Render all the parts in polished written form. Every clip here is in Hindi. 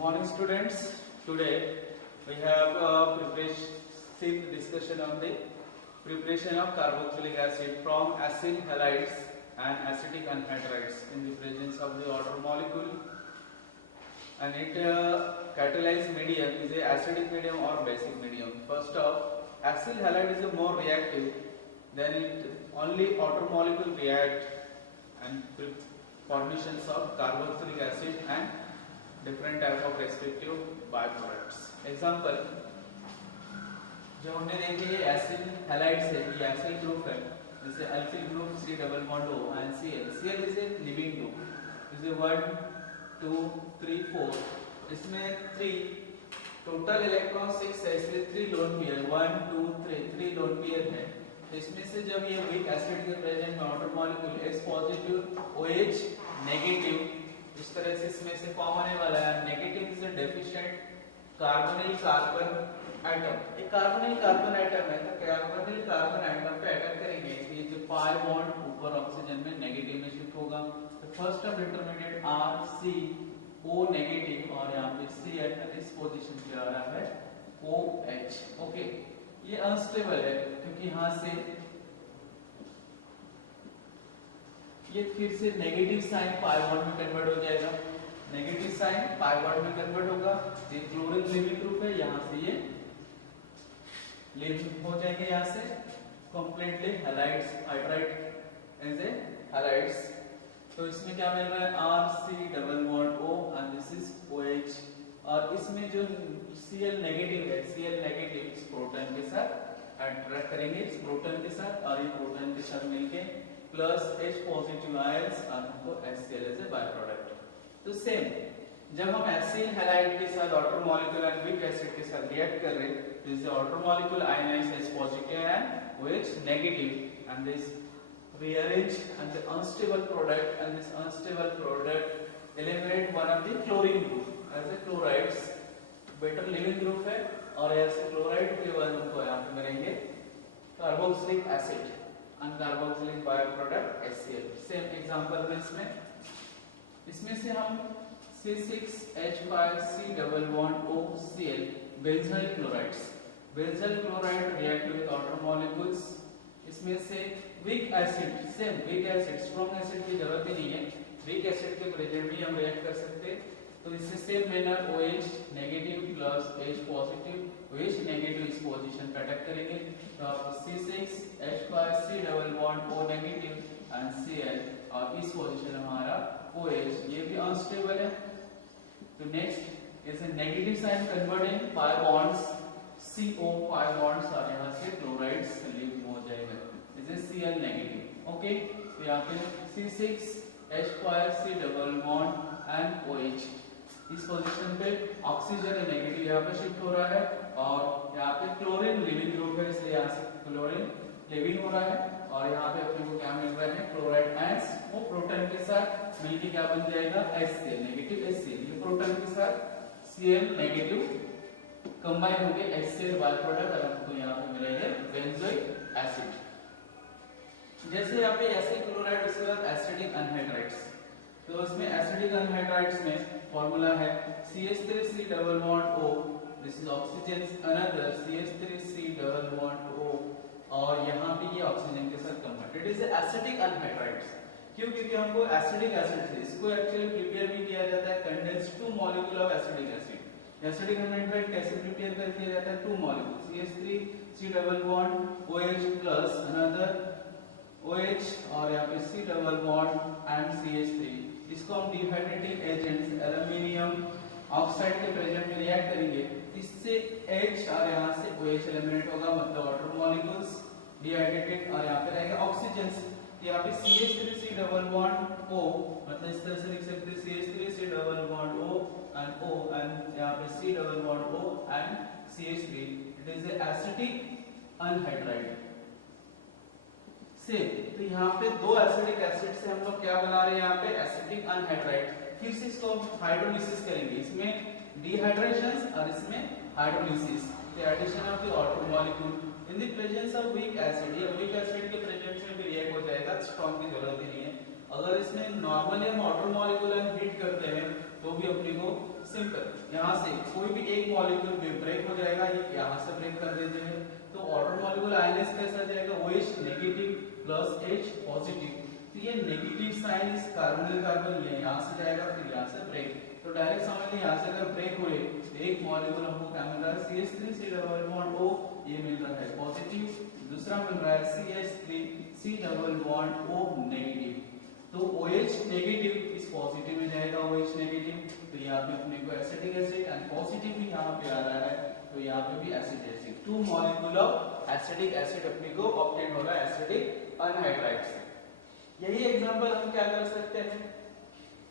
morning, students. Today we have a preparation discussion on the preparation of carboxylic acid from acyl halides and acetic anhydrides in the presence of the water molecule, and it catalyzed medium is a acidic medium or basic medium. First off, acyl halide is a more reactive, then it only water molecule react and formations of carboxylic acid and different type of respective byproducts. Example, जो हमने देखे ये एसिल हैलाइड्स है, ये एसिल ग्रुप है, जैसे alkyl group C double bond O and Cl. Cl is a living group. इसे 1 2 3 4, इसमें 3 टोटल इलेक्ट्रॉन 6 है, इसलिए 3 लोन पेयर 1 2 3 लोन पेयर है. इसमें से जब ये वीक एसिड के प्रेजेंट में water molecule H positive OH negative इस तरह से इसमें से फॉर्म होने वाला है. Negative is deficient carbonyl carbon atom. एक कार्बोनिल कार्बन एटम है, तो कार्बोनिल कार्बन एटम पे अटैक करेंगे तो ये जो पाई बॉन्ड ऊपर ऑक्सीजन में नेगेटिव में शिफ्ट होगा. तो first term intermediate RCO negative और यहाँ पे Cl इस पोजीशन पे आ रहा है OH. ओके, ये अनस्टेबल है क्योंकि यहाँ से ये फिर से नेगेटिव साइन पाई बॉन्ड में कन्वर्ट हो जाएगा. नेगेटिव साइन पाई बॉन्ड में कन्वर्ट होगा. ये क्लोरीन लिविंग ग्रुप है, यहाँ से ये लिव हो जाएंगे यहाँ से completely halides hydride as a halides. तो इसमें क्या मिल रहा है RC double bond O and this is OH. और इसमें जो Cl नेगेटिव है, Cl नेगेटिव इस प्रोटॉन के साथ अट्रैक्ट करेंगे इस प्रोटॉन के साथ, और ये प्रोटॉन के साथ मिलके प्लस H पॉजिटिव आयंस और हमको HCl as a by product. तो सेम जब हम एसिल हैलाइड के साथ water molecule and weak acid के साथ रिएक्ट कर रहे हैं, तो इस water molecule ionize H positive and OH negative and this rearrange and the unstable product, and this unstable product eliminate one of the chlorine group as a chlorides. better living group है और ऐसे क्लोराइड के बाद हमको यहाँ पे मिलेंगे carboxylic acid and carboxylic byproduct HCl. Same example में इसमें से हम C6H5C double bond OCl benzyl chlorides. Benzyl chloride react with water molecules. इसमें से weak acid, same weak acid, strong acid की जरूरत ही नहीं है, वीक एसिड के प्रेजेंट भी हम रिएक्ट कर सकते हैं. तो इससे same manner OH negative plus H positive OH negative इस पोजीशन पे अटैक करेंगे. तो आपको C6H5C double bond O negative and Cl और इस पोजीशन हमारा OH, ये भी अनस्टेबल है. तो next is a negative sign converting pi bonds CO pi bonds और यहां से क्लोराइड्स लीव हो जाएगा. Is a Cl negative. Okay, तो यहां पे C6H5C double bond and OH इस पोजीशन पे ऑक्सीजन नेगेटिव यहाँ पे शिफ्ट हो रहा है, और यहाँ पे क्लोरीन लिविंग ग्रुप है, इसलिए यहाँ से क्लोरीन लिविंग हो रहा है. और यहाँ पे अपने को क्या मिल रहा है क्लोराइड आयंस, वो प्रोटॉन के साथ मिलके क्या बन जाएगा HCl नेगेटिव HCl. ये प्रोटॉन के साथ Cl नेगेटिव कंबाइन होके HCl बाय प्रोडक्ट और हमको यहाँ पे मिलेगा बेंजोइक एसिड. जैसे यहाँ पे एसिड क्लोराइड, उसके बाद एसिडिक अनहाइड्राइड्स. तो इसमें एसिडिक अनहाइड्राइड्स में फॉर्मूला है CH3C double bond O. This is oxygen another CH3C double bond O, और यहाँ पे ये ऑक्सीजन के साथ कन्वर्टेड इज एसिडिक अनहाइड्राइड्स. क्यों? क्योंकि हमको एसिडिक एसिड से इसको एक्चुअली प्रिपेयर भी किया जाता है, condense 2 molecule of acidic acid. Acidic anhydride कैसे प्रिपेयर कर किया जाता है 2 molecule CH3C double bond OH plus another OH और यहाँ पे C double bond and CH3. इसको हम डिहाइड्रेटिंग एजेंट्स एल्युमिनियम ऑक्साइड के प्रेजेंट में रिएक्ट करेंगे, इससे H और यहाँ से OH एलिमिनेट होगा, मतलब वाटर मॉलिक्यूल्स डिहाइड्रेटेड, और यहाँ पे रहेगा ऑक्सीजन. यहाँ पे CH3C डबल बॉन्ड O, मतलब इस तरह से लिख सकते हैं CH3C double bond O and यहाँ पे C double bond O and CH3. It is acidic anhydride. Same, तो यहाँ पे दो एसिडिक एसिड से हम लोग क्या बना रहे हैं यहाँ पे एसिडिक अनहाइड्राइड. फिर से इसको हाइड्रोलिसिस करेंगे, इसमें डिहाइड्रेशन और इसमें hydrolysis, the addition of the water molecule in the presence of weak acid. ये वीक एसिड के प्रेजेंस में भी रिएक्ट हो जाएगा, स्ट्रॉन्ग की जरूरत ही नहीं है. अगर इसमें नॉर्मली हम वाटर मॉलिक्यूल हीट करते हैं तो भी अपने को सिंपल, यहाँ से कोई भी एक मॉलिक्यूल ब्रेक हो जाएगा, ये यहाँ से ब्रेक कर देते हैं, तो वाटर मॉलिक्यूल आयनाइज कैसा जाएगा, OH negative plus H positive, तो ये नेगेटिव साइन इस कार्बोनिल कार्बन ये यहाँ से जाएगा, फिर यहाँ से ब्रेक, तो डायरेक्ट समझ लें यहाँ से अगर ब्रेक हुए तो एक मॉलिक्यूल हमको क्या मिल रहा है, CH3 डबल बॉन्ड O, ये मिल रहा है पॉजिटिव, दूसरा मिल रहा है CH3 double bond O negative, तो OH नेगेटिव इस पॉजिटिव में जाएगा, OH नेगेटिव, तो यहाँ पे अपने को एसिटिक एसिड एंड पॉजिटिव भी यहाँ पे आ रहा है, तो यहाँ पे भी acid acid, 2 molecule of acetic acid अपने को ऑब्टेन हो रहा है एसिटिक अनहाइड्राइड से। यही एग्जांपल हम क्या कर सकते हैं,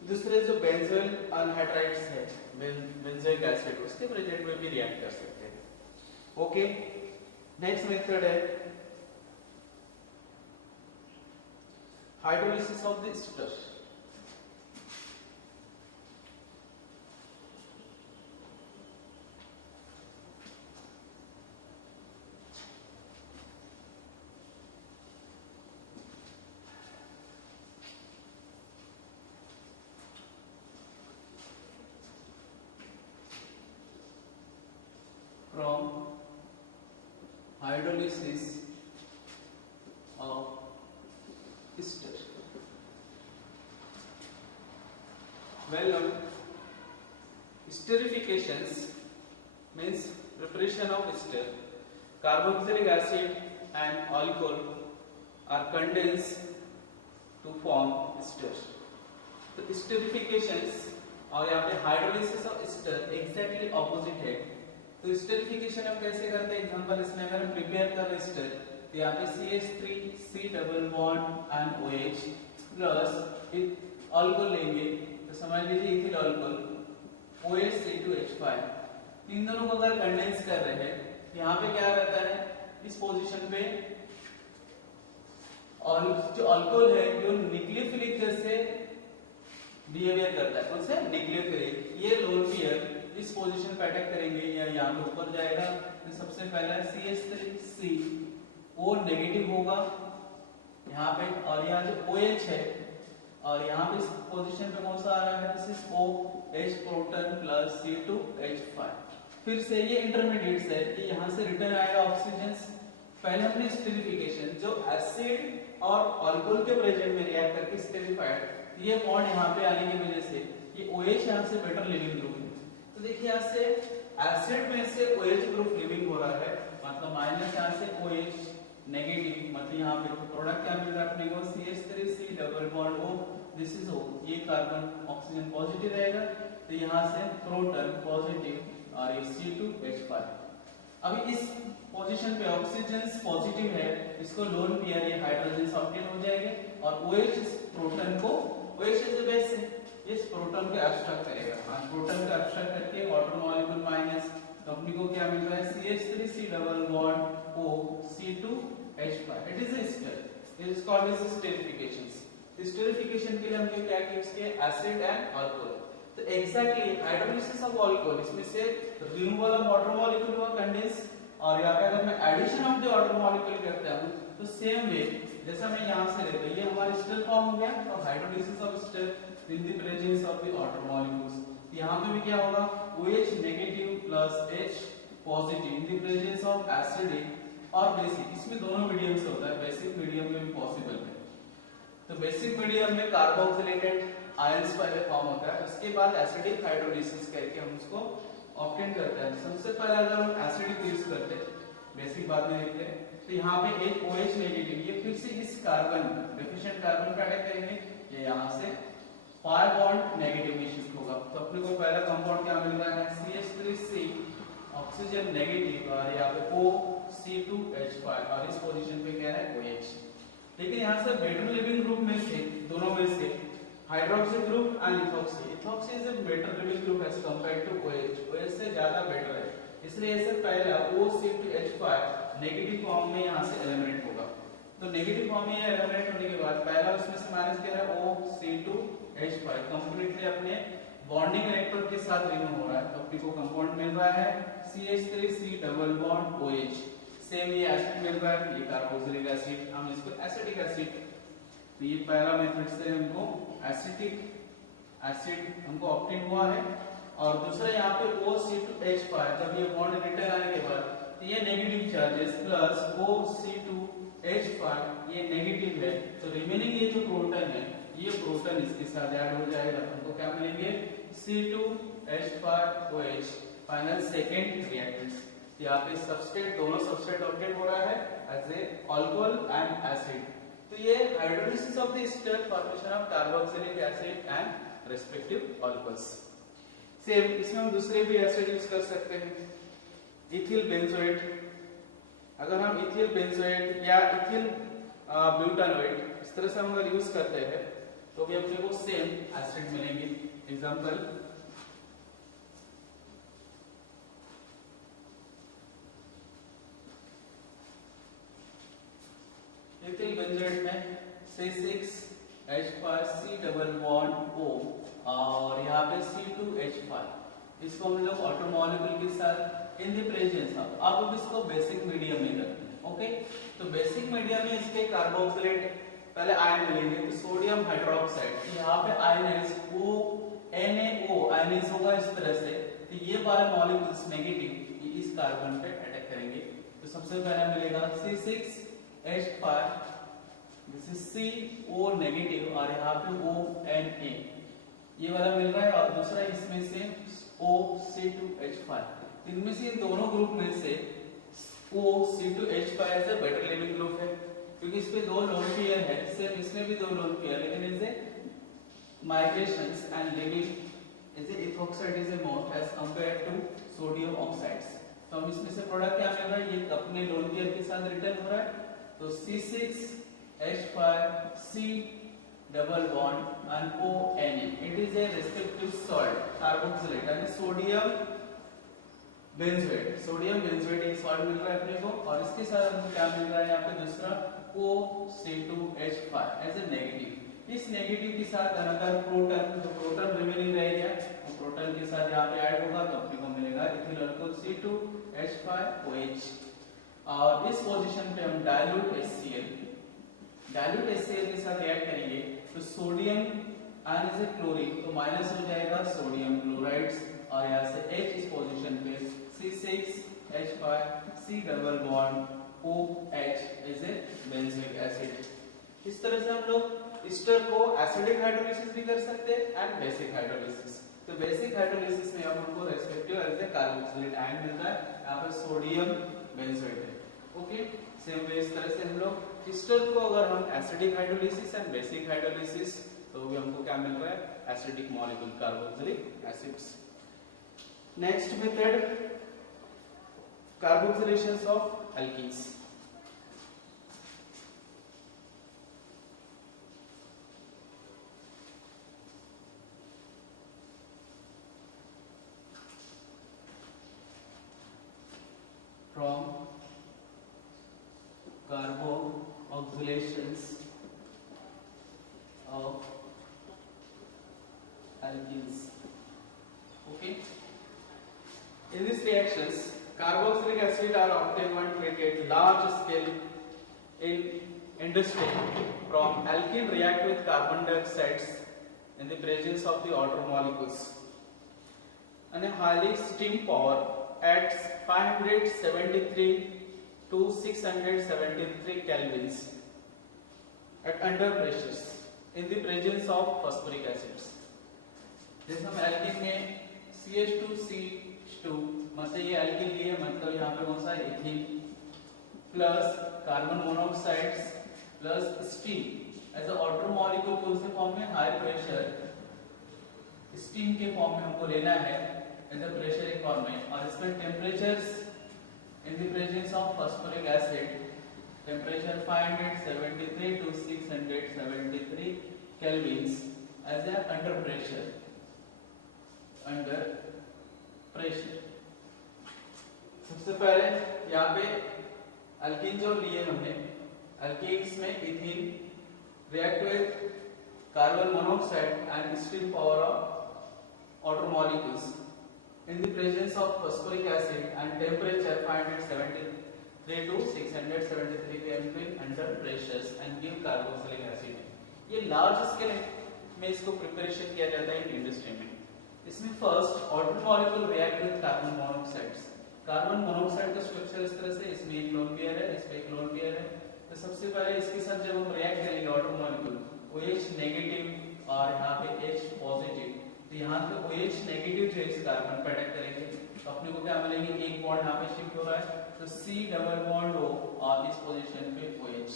दूसरे जो बेंजोइल अनहाइड्राइड्स है, बेंजोइक एसिड, उसके प्रेजेंट में भी रिएक्ट कर सकते हैं। ओके, नेक्स्ट मेथड है hydrolysis of the ester. From hydrolysis of ester. Well known, esterifications means preparation of ester. Carboxylic acid and alcohol are condensed to form ester. तो esterifications और यहाँ पे hydrolysis of ester exactly opposite है। तो एस्टरिफिकेशन हम कैसे करते हैं, एग्जांपल इसमें अगर हम प्रिपेयर कर एस्टर, तो यहाँ पे CH3 double bond and OH plus alcohol लेंगे, तो समझ लीजिए इथिल अल्कोहल OH3 तीन दोनों को अगर कंडेंस कर रहे हैं, यहाँ पे क्या रहता है इस पोजीशन पे, और जो अल्कोहल है जो न्यूक्लियोफिलिक जैसे बिहेवियर करता है, कौन सा न्यूक्लियोफिलिक, ये लोन पेयर इस पोजीशन पे अटैक करेंगे या यहाँ पे ऊपर जाएगा, तो सबसे पहला CH3 O नेगेटिव होगा यहाँ पे, और यहाँ जो OH है और यहाँ पे इस पोजीशन पे कौन सा आ रहा है, this is OH proton plus C2H5। फिर से ये इंटरमीडिएट्स है, ये यहाँ से रिटर्न आएगा ऑक्सीजन। पहले हमने स्टेरिफिकेशन जो एसिड और अल्कोहल के प्रेजेंट में रिएक्ट करके स्टेरिफाइड, ये बॉन्ड यहाँ पे आने की वजह से ये OH यहाँ से बेटर लिविंग ग्रुप है, तो देखिए यहाँ से एसिड में से OH ग्रुप लिविंग हो रहा है, मतलब माइनस यहाँ से OH नेगेटिव, मतलब यहाँ पे प्रोडक्ट क्या मिल रहा है अपने को CH3 double bond O, this is O, ये कार्बन ऑक्सीजन पॉजिटिव रहेगा, तो यहाँ से प्रोटॉन पॉजिटिव और ये C2H5। अभी इस पोजीशन पे ऑक्सीजन पॉजिटिव है, इसको लोन पेयर ये हाइड्रोजन ऑब्टेन हो जाएंगे, और OH इस प्रोटॉन को, OH इज द बेस है, इस प्रोटॉन को एब्स्ट्रैक्ट करेगा, हाँ प्रोटॉन को एब्स्ट्रैक्ट करके वाटर मॉलिक्यूल माइनस, तो अपने को क्या मिल रहा है CH3 double bond O C2H5, it is ester, it is called as esterifications. Esterification के लिए हमने क्या किया, एसिड एंड अल्कोहल, तो एग्जैक्टली हाइड्रोलिसिस ऑफ अल्कोहल, इसमें से रिमूवल ऑफ वाटर मॉलिक्यूल हुआ कंडेंस, और यहाँ पे अगर मैं addition of the water molecule करता हूँ, तो सेम वे जैसा मैं यहाँ से लेता हूँ, ये हमारा एस्टर फॉर्म हो गया, और hydrolysis of ester in the presence of the water molecules, यहाँ पे भी क्या होगा OH negative plus H positive in the presence of acidic और बेसिक, इसमें दोनों मीडियम से होता है, बेसिक मीडियम में भी पॉसिबल है। तो बेसिक मीडियम में कार्बोक्सिलेटेड आयंस पहले फॉर्म होता है, उसके बाद एसिडिक हाइड्रोलिसिस करके हम उसको ऑब्टेन करते हैं। सबसे पहले अगर हम एसिडिक यूज करते हैं, बेसिक बाद में देखते हैं, तो यहाँ पे एक OH नेगेटिव, ये फिर से इस कार्बन डेफिशिएंट कार्बन पे अटैक करेंगे, ये यहाँ से पाई बॉन्ड नेगेटिव में शिफ्ट होगा, तो अपने को पहला कंपाउंड क्या मिल रहा है CH3 ऑक्सीजन नेगेटिव, और यहाँ पे O C2H5, और इस पोजीशन पे क्या है OH। लेकिन यहाँ से बेटर लिविंग ग्रुप में से, दोनों में से hydroxy group and ethoxy, ethoxy is a better leaving group as compared to OH, OH से ज्यादा बेटर है, इसलिए ऐसे पहला O C2H5 नेगेटिव फॉर्म में यहाँ से एलिमिनेट होगा। तो नेगेटिव फॉर्म में ये एलिमिनेट होने के बाद पहला उसमें से माइनस क्या है O C2H5 कंप्लीटली अपने बॉन्डिंग इलेक्ट्रोड के साथ रिमूव हो रहा है, तो अपने को कंपाउंड मिल रहा है CH3 double bond OH। Same ये एसिड मिल रहा है, ये कार्बोक्सिलिक एसिड, हम इसको एसिटिक एसिड, तो ये पहला मेथड से हमको एसिटिक एसिड हमको ऑब्टेन हुआ है। और दूसरा यहाँ पे OC2H5 जब ये बॉन्ड रिटर्न आने के बाद तो ये नेगेटिव चार्जेस प्लस OC2H5 ये नेगेटिव है, तो रिमेनिंग ये जो प्रोटॉन है ये प्रोटॉन इसके साथ ऐड हो जाएगा, हमको क्या मिलेंगे C2H5OH फाइनल सेकेंड रिएक्टेंट। यहाँ पे सबस्ट्रेट दोनों सबस्ट्रेट ऑब्टेन हो रहा है as a alcohol and acid. तो ये hydrolysis of the ester formation of carboxylic acid and respective alcohols. Same इसमें हम दूसरे भी एसिड यूज कर सकते हैं, इथिल बेंजोएट। अगर हम इथिल बेंजोएट या इथिल ब्यूटानोएट इस तरह से हम अगर यूज करते हैं तो भी अपने को सेम एसिड मिलेंगे। एग्जांपल इथिल बेंजोएट में C6H5C डबल बॉन्ड O और यहाँ पे C2H5, इसको हम लोग ऑटोमोलिक्यूल के साथ इन द प्रेजेंस ऑफ, आप अब इसको बेसिक मीडियम में करते हैं। ओके, तो बेसिक मीडियम में इसके कार्बोक्सिलेट पहले आयन मिलेंगे, तो सोडियम हाइड्रोक्साइड, यहाँ पे आयनाइज NaO आयनाइज होगा इस तरह से, तो ये वाला मॉलिक्यूल्स नेगेटिव इस कार्बन पे अटैक करेंगे। तो सबसे पहला मिलेगा C6H5, this is CO negative और यहाँ पे ONA ये वाला मिल रहा है, और दूसरा इसमें से OC2H5। इनमें से दोनों ग्रुप में से OC2H5 as a better leaving group है, क्योंकि इस पे दो लोन पेयर है, सेम इसमें भी दो लोन पेयर, लेकिन is a migrations and leaving is a ethoxide is a more as compared to sodium oxides. तो हम इसमें से प्रोडक्ट क्या मिल रहा है, ये अपने लोन पेयर के साथ रिटर्न हो रहा है, तो C6H5C double bond and ONA, it is a respective salt carboxylate and sodium benzoate, sodium benzoate एक सॉल्ट मिल रहा है अपने को, और इसके साथ हमको क्या मिल रहा है यहाँ पे दूसरा OC2H5 एज ए नेगेटिव। इस नेगेटिव के साथ अनदर प्रोटॉन, जो प्रोटॉन रिमेनिंग रह गया वो प्रोटॉन के साथ यहाँ पे ऐड होगा, तो अपने को मिलेगा इथिल अल्कोहल C2H5OH। और इस पोजीशन पे हम डाइल्यूट HCl के साथ ऐड करेंगे, तो sodium ion is a chlorine, तो माइनस हो जाएगा सोडियम क्लोराइड्स, और यहाँ से H इस पोजीशन पे C6H5C double bond OH is a benzoic acid. इस तरह से हम लोग ईस्टर को एसिडिक हाइड्रोलिसिस भी कर सकते हैं एंड बेसिक हाइड्रोलिसिस। तो बेसिक हाइड्रोलिसिस में हमको respective as a carboxylate ion मिल रहा है, यहाँ पे सोडियम बेंजोएट है। ओके, सेम वे इस तरह से हम लोग ईस्टर को अगर हम acidic hydrolysis and basic hydrolysis, तो भी हमको क्या मिल रहा है, acidic molecule carboxylic acids. Next method, carboxylations of alkenes. From carboxylations of alkenes. Okay, in these reactions carboxylic acid are obtained when treated large scale in industry from alkene react with carbon dioxides in the presence of the outer molecules, and a highly steam power at 573 to 673 kelvins at under pressures in the presence of phosphoric acids. जैसे हम एल्कीन में CH2CH2 मतलब ये एल्कीन लिए, मतलब यहाँ पे कौन सा ethene plus carbon monoxides plus steam as a outer molecule को उसे फॉर्म में हाई प्रेशर स्टीम के फॉर्म में हमको लेना है एज अ प्रेशर एक फॉर्म में, और इसमें temperatures in the presence of phosphoric acid temperature 573 to 673 kelvins as a under pressure सबसे पहले यहाँ पे अल्कीन जो लिए हमने, अल्कीन्स में ethene react with carbon monoxide and steam power of outer molecules in the presence of phosphoric acid and temperature 573 to 673 Kelvin under pressures and give carboxylic acid। ये लार्ज स्केल में इसको प्रिपरेशन किया जाता है इंडस्ट्री में। इसमें first order molecule react with carbon monoxides. Carbon monoxide का स्ट्रक्चर इस तरह से, इसमें एक लोन पेयर है, इसमें एक लोन पेयर है। तो सबसे पहले इसके साथ जब हम रिएक्ट करेंगे ऑर्डर मॉलिक्यूल, OH नेगेटिव और यहाँ पे H पॉजिटिव, तो यहाँ पे OH नेगेटिव जो इस कार्बन पे अटैक करेंगे तो अपने को क्या मिलेंगे, एक बॉन्ड यहाँ पे शिफ्ट हो रहा है तो C डबल बॉन्ड O और इस पोजीशन पे OH,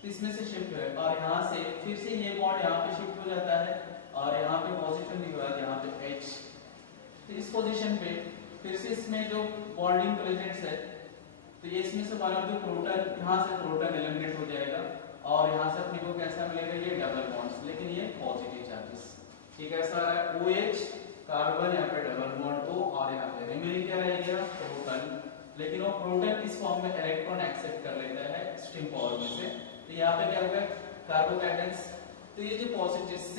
तो इसमें से शिफ्ट है और यहाँ से फिर से ये बॉन्ड यहाँ पे शिफ्ट हो जाता है और यहाँ पे पॉजिटिव लिखा है यहाँ पे H, तो इस पोजीशन पे फिर से इसमें जो बॉन्डिंग प्रेजेंट्स है तो ये इसमें से वन ऑफ द प्रोटॉन, यहाँ से प्रोटॉन एलिमिनेट हो जाएगा और यहाँ से अपने को कैसा मिलेगा, ये डबल बॉन्ड्स, लेकिन ये पॉजिटिव चार्जेस। ये कैसा आ रहा है, OH कार्बन यहाँ पे डबल बॉन्ड O और यहाँ पे रिमेनिंग क्या रहेगा, प्रोटॉन, लेकिन वो प्रोटॉन इस फॉर्म में इलेक्ट्रॉन एक्सेप्ट कर लेता है स्ट्रिंग पावर में से। तो यहाँ पे क्या होगा, कार्बोकैटायंस, तो ये जो positive C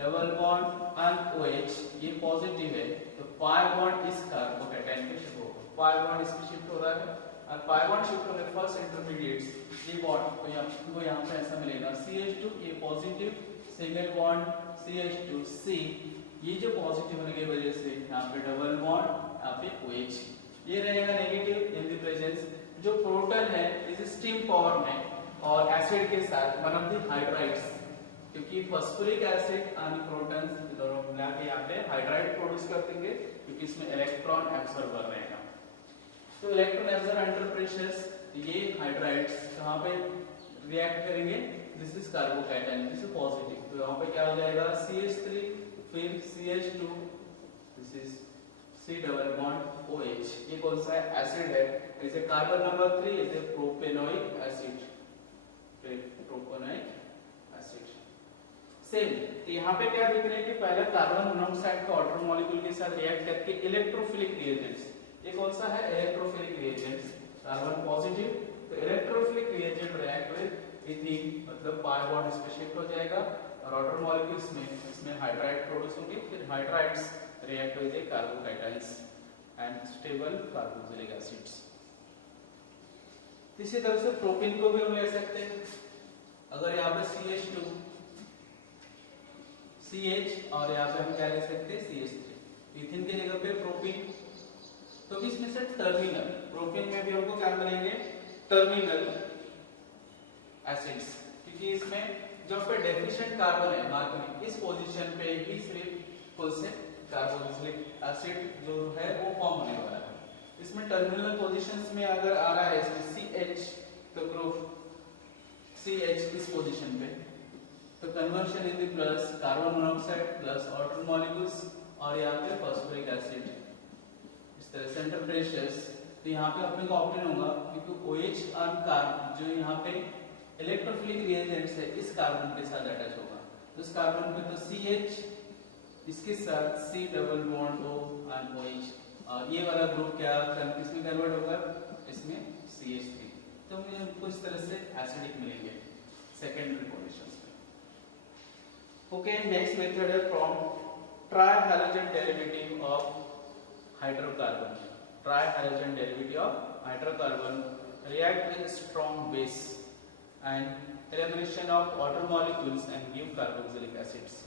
double bond and OH ये पॉजिटिव है तो पाई बॉन्ड इस कार्बोकैटायन पे शिफ्ट होगा, पाई बॉन्ड इस पे शिफ्ट हो रहा है और पाई बॉन्ड शिफ्ट होने फर्स्ट इंटरमीडिएट्स ये बॉन्ड को यहाँ पे ऐसा मिलेगा CH2 ये पॉजिटिव, सिंगल बॉन्ड CH2C, ये जो पॉजिटिव होने की वजह से यहाँ पे डबल बॉन्ड, यहाँ पे OH, ये रहेगा नेगेटिव इन द प्रेजेंस। जो प्रोटॉन है इस स्टीम पावर में और एसिड के साथ वन ऑफ द हाइड्राइड्स, क्योंकि फास्फोरिक एसिड और प्रोटॉन्स दोनों मिला के यहाँ पे हाइड्राइड प्रोड्यूस कर देंगे क्योंकि इसमें इलेक्ट्रॉन एब्सॉर्बर रहेगा। तो इलेक्ट्रॉन एब्सॉर्बर अंडर प्रेशर्स, ये हाइड्राइड्स कहाँ पे रिएक्ट करेंगे, this is carbocation, this is positive, तो यहाँ पे क्या हो जाएगा CH3 फिर CH2, this is C double bond OH, ये कौन सा है, एसिड है, जैसे carbon number 3 is a propanoic acid, propanoic acid. Same तो यहाँ पे क्या देख रहे हैं कि पहले कार्बन मोनोऑक्साइड का ऑर्डर मॉलिक्यूल के साथ रिएक्ट करके इलेक्ट्रोफिलिक रिएजेंट्स, ये कौन सा है, इलेक्ट्रोफिलिक रिएजेंट्स, कार्बन पॉजिटिव, तो electrophilic reagent react with ethene, मतलब पाई बॉन्ड इस पे शिफ्ट हो जाएगा और ऑर्डर मॉलिक्यूल्स में इसमें हाइड्राइड प्रोड्यूस होंगे, फिर hydrides react with carbocations and stable carboxylic acids. इसी तरह से प्रोपेन को भी हम ले सकते हैं, अगर यहाँ पे CH2 CH और यहाँ पे हम क्या ले सकते हैं CH3, इथिन की जगह पे प्रोपेन, तो इसमें से टर्मिनल, प्रोपेन में भी हमको क्या मिलेंगे, टर्मिनल एसिड्स, क्योंकि इसमें जो पे डेफिशिएंट कार्बन है मार्क में इस पोजीशन पे ही सिर्फ कौन से कार्बोक्सिलिक एसिड जो है वो फॉर्म होने वाला है। इसमें टर्मिनल पोजीशंस में अगर आ रहा है इसमें CH, तो ग्रुप CH इस पोजीशन पे, तो conversion in the plus carbon monoxide plus order molecules और यहाँ पे फास्फोरिक एसिड, इस तरह सेंटर प्रेशर्स, तो यहाँ पे अपने को ऑप्टेन होगा क्योंकि OH और कार्बन जो यहाँ पे इलेक्ट्रोफिलिक रिएजेंट्स है इस कार्बन के साथ अटैच होगा, तो इस कार्बन पे तो CH इसके साथ C डबल बॉन्ड O और OH, और ये वाला ग्रुप क्या किसमें कन्वर्ट होगा, इसमें CH3, तो मुझे कुछ तरह से एसिडिक मिलेंगे सेकेंडरी पोजीशंस में। ओके, नेक्स्ट मेथड है from trihalogen derivative of hydrocarbon, trihalogen derivative of hydrocarbon react with strong base and elimination of water molecules and give carboxylic acids.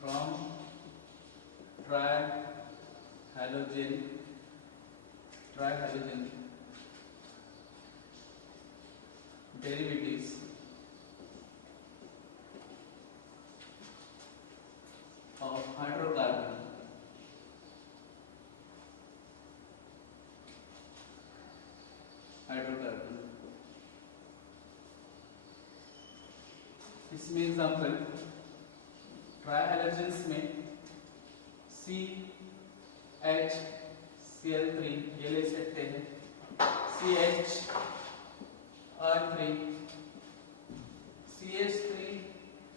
From trihalogen derivatives of hydrocarbon इसमें एग्जांपल ट्राइहैलोजेंस में CH Cl3 ये ले सकते हैं, CH3 CH3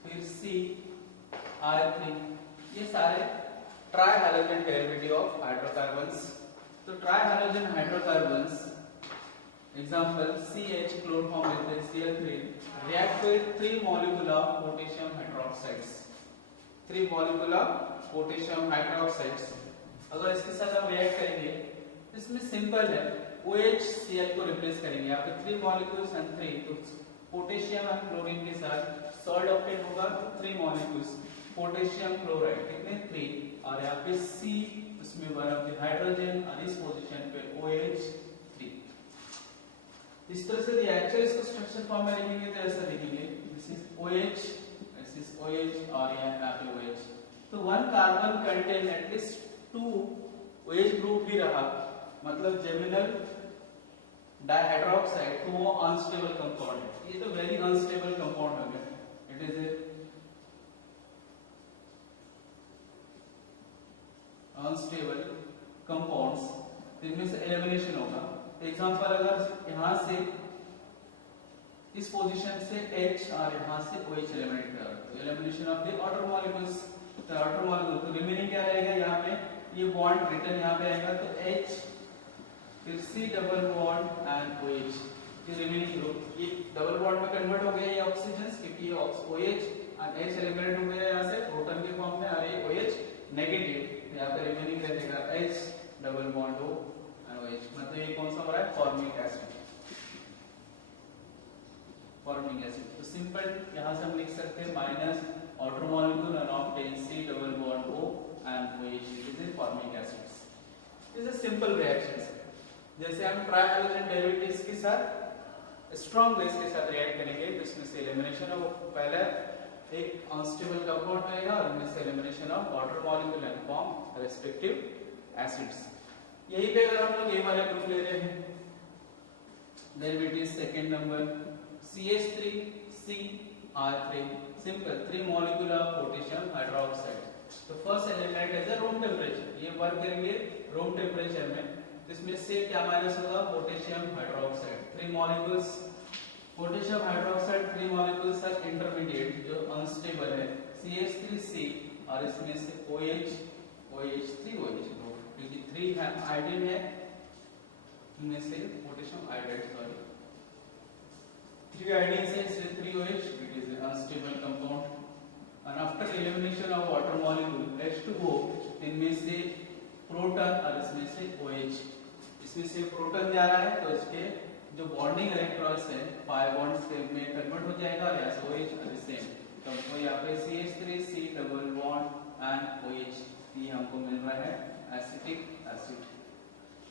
फिर CR3, ये सारे ट्राइहैलोजन डेरिवेटिव ऑफ हाइड्रोकार्बन्स। तो ट्राइहैलोजन हाइड्रोकार्बन्स एग्जांपल CH क्लोर फॉर्म लेते हैं Cl3 react with 3 molecule of potassium hydroxides, 3 molecule of potassium hydroxides अगर इसके साथ हम रिएक्ट करेंगे तो इसमें सिंपल है, OHCl को रिप्लेस करेंगे, यहाँ पे 3 मॉलिक्यूल्स एंड 3, तो पोटेशियम एंड क्लोरीन के साथ सॉल्ट ऑप्टेन होगा, तो 3 मॉलिक्यूल्स पोटेशियम क्लोराइड कितने 3, और यहाँ पे C उसमें वन ऑफ द हाइड्रोजन और इस पोजीशन पे OH3। इस तरह से एक्चुअली इसको स्ट्रक्चर फॉर्म में लिखेंगे तो ऐसा लिखेंगे, this is OH, this is OH और यहाँ पे OH। तो one carbon contain at least 2 OH group भी रहा, मतलब जेमिनल डाइहाइड्रोक्साइड, तो वो अनस्टेबल कंपाउंड है, ये तो वेरी अनस्टेबल कंपाउंड हो गया, it is a unstable compounds, इनमें से एलिमिनेशन होगा। एग्जांपल अगर यहां से इस पोजीशन से H और यहां से OH एलिमिनेट कर, तो elimination of the outer molecules, तो आउटर मॉलिक्यूल, तो रिमेनिंग क्या रहेगा, यहाँ पे ये बॉन्ड रिटर्न यहाँ पे आएगा, तो H फिर C double bond and OH, ये रिमेनिंग ग्रुप, ये डबल बॉन्ड में कन्वर्ट हो गया ये ऑक्सीजन, क्योंकि ये OH और H एलिमिनेट हो गया यहाँ से प्रोटॉन के फॉर्म में, और ये OH नेगेटिव, यहाँ पे रिमेनिंग रहेगा H double bond O and OH, मतलब ये कौन सा हो रहा है, फॉर्मिक एसिड, फॉर्मिक एसिड। तो सिंपल यहाँ से हम लिख सकते हैं minus outer molecule and obtain C double bond O and OH, this is formic acids. This is simple reactions. जैसे हम ट्राइहाइड्रोजन डेरिवेटिव्स के साथ स्ट्रॉन्ग बेस के साथ रिएक्ट करेंगे, तो इसमें से एलिमिनेशन ऑफ पहला एक अनस्टेबल कंपाउंड आएगा, और इनमें से elimination of water molecule and form respective acids. यही पे अगर हम लोग ये वाला ग्रुप ले रहे हैं, derivative second number CH3CR3, simple 3 molecule of potassium hydroxide. तो first element is room temperature, ये वर्क करेंगे रूम टेंपरेचर में, तो इसमें से क्या माइनस होगा, potassium hydroxide, 3 molecules potassium hydroxide, 3 molecules are intermediate जो अनस्टेबल है, CH3C, और इसमें से OH OH3 OH, क्योंकि 3 है आयोडीन है, इनमें से पोटेशियम आयोडाइड, सॉरी 3 iodine से 3OH, it is an unstable compound, and after elimination of water molecule H2O, इनमें से प्रोटॉन और इसमें से OH, इसमें से प्रोटॉन जा रहा है तो इसके जो बॉन्डिंग इलेक्ट्रॉन्स है pi बॉन्ड्स में कन्वर्ट हो जाएगा, और यहाँ से OH और सेम, तो हमको यहाँ पे CH3C double bond and OH, ये हमको मिल रहा है एसिटिक एसिड।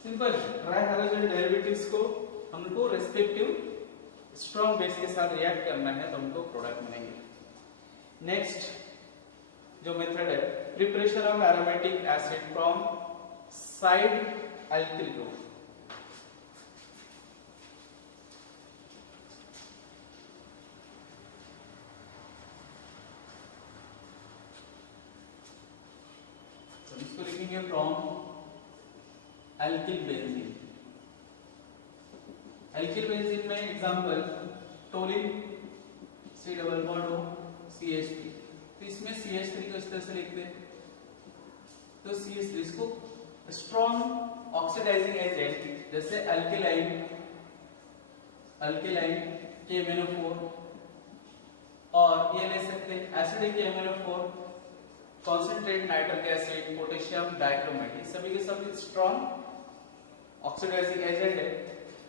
सिंपल ट्राइहाइड्रोजन डेरिवेटिव्स को हमको रेस्पेक्टिव स्ट्रॉन्ग बेस के साथ रिएक्ट करना है, तो हमको प्रोडक्ट मिलेंगे। नेक्स्ट जो मेथड है, preparation of aromatic acid from side alkyl group. तो इसको लिखेंगे from alkyl benzene. Alkyl benzene में example toluene C double bond O CH3, तो इसमें CH3 को इस तरह से लिखते हैं, तो CH3 इसको स्ट्रॉन्ग ऑक्सीडाइजिंग एजेंट जैसे अल्किलाइन KMnO4, और ये ले सकते हैं acidic KMnO4, concentrate nitric acid, potassium dichromate, सभी के सभी स्ट्रॉन्ग ऑक्सीडाइजिंग एजेंट है।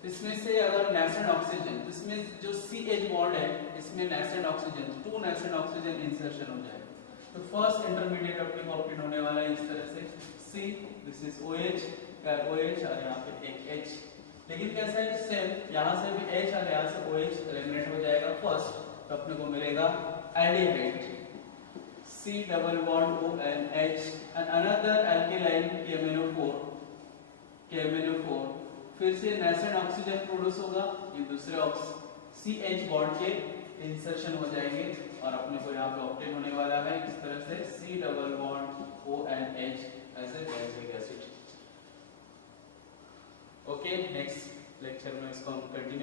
इसमें से अगर नेसेंट ऑक्सीजन, इसमें जो CH बॉन्ड है इसमें nascent oxygen, 2 nascent oxygen insertion हो जाएगा, तो फर्स्ट इंटरमीडिएट अपने ऑप्टेन होने वाला है इस तरह से C, दिस इज OH का OH, और यहाँ पे एक H, लेकिन कैसा है सेम, यहाँ से भी H और यहाँ से OH एलिमिनेट हो जाएगा फर्स्ट, तो अपने को मिलेगा aldehyde C double bond O and H, and another alkyline KMnO4, फिर से नेसेंट ऑक्सीजन प्रोड्यूस होगा, ये दूसरे CH बॉन्ड के इंसर्शन हो जाएंगे, और अपने को यहाँ पे ऑब्टेन होने वाला है इस तरह से C double bond O and H as a benzoic acid. Okay, next lecture में इसको हम कंटिन्यू